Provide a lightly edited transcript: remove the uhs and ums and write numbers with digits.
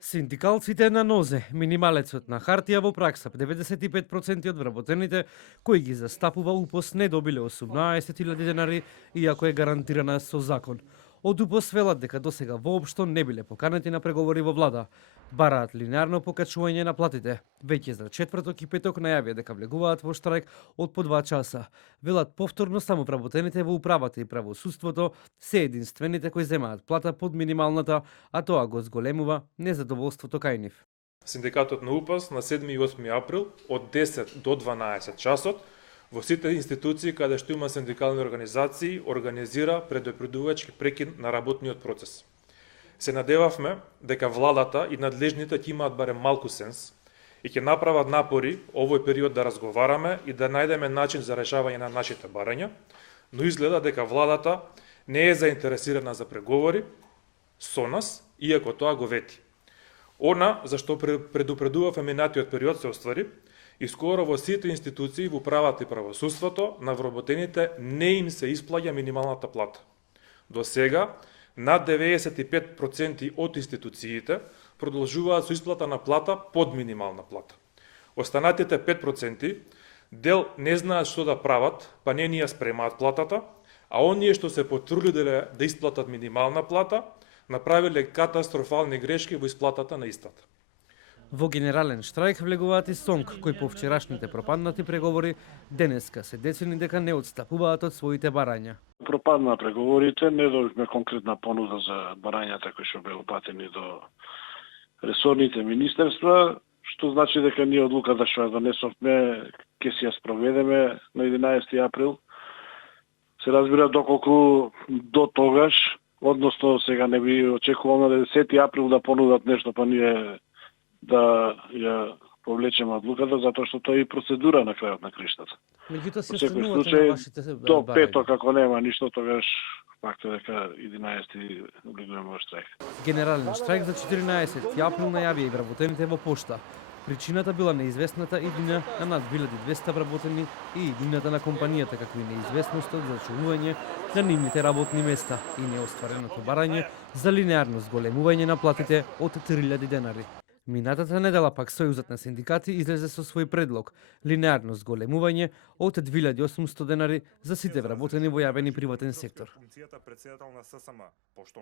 Синдикалците на нозе, минималецот на хартија во пракса, 95% од вработените кои ги застапува УПОС не добиле 18.000 денари, иако е гарантирана со закон. Од УПОС велат дека досега воопшто не биле поканети на преговори во влада. Бараат линеарно покачување на платите. Веќе за четврток и петок најавија дека влегуваат во штрајк од по 2 часа. Велат повторно само вработените во управата и правосудството се единствените кои земаат плата под минималната, а тоа го зголемува незадоволството кај нив. Синдикатот на УПАС на 7 и 8 април од 10 до 12 часот во сите институции каде што има синдикални организации организира предупредувачки прекин на работниот процес. Се надевавме дека владата и надлежните ќе имаат барем малку сенс и ќе направат напори овој период да разговараме и да најдеме начин за решавање на нашите барања, но изгледа дека владата не е заинтересирана за преговори со нас, иако тоа го вети. Она за што предупредувавме минатиот период се оствари и скоро во сите институции во управата и правосудството на вработените не им се исплаќа минималната плата. До сега над 95% од институциите продолжуваат со исплата на плата под минимална плата. Останатите 5% дел не знаат што да прават, па не ни ја спремаат платата, а оние што се потрудиле да исплатат минимална плата, направиле катастрофални грешки во исплатата на истата. Во генерален штрајк влегуваат и СОНК, кои по вчерашните пропаднати преговори денеска се децени дека не отстапуваат од своите барања. Пропадна преговорите, не добивме конкретна понуда за барањата кои што беа упатени до ресорните министерства, што значи дека ние одлуката што ја донесовме ќе си ја спроведеме на 11 април. Се разбира доколку до тогаш, односно сега не би очекувал на 10 април да понудат нешто, па ние да ја повлечеме одлуката, затоа што тоа е и процедура на крајот на криштата. Меѓутоа се Во секој останувате случај, на вашите до барања. петок, ако нема ништо, тогаш факт е дека 11 влегуваме во штрајк. Генерален штрајк за 14 април најавија и вработените во пошта. Причината била неизвестната иднина на над 2200 вработени и иднината на компанијата, како и неизвестноста за чувување на нивните работни места и неоствареното барање за линеарно зголемување на платите од 3000 денари. Минатата недела пак Сојузот на синдикати излезе со свој предлог – линеарно зголемување од 2800 денари за сите вработени во јавен и приватен сектор.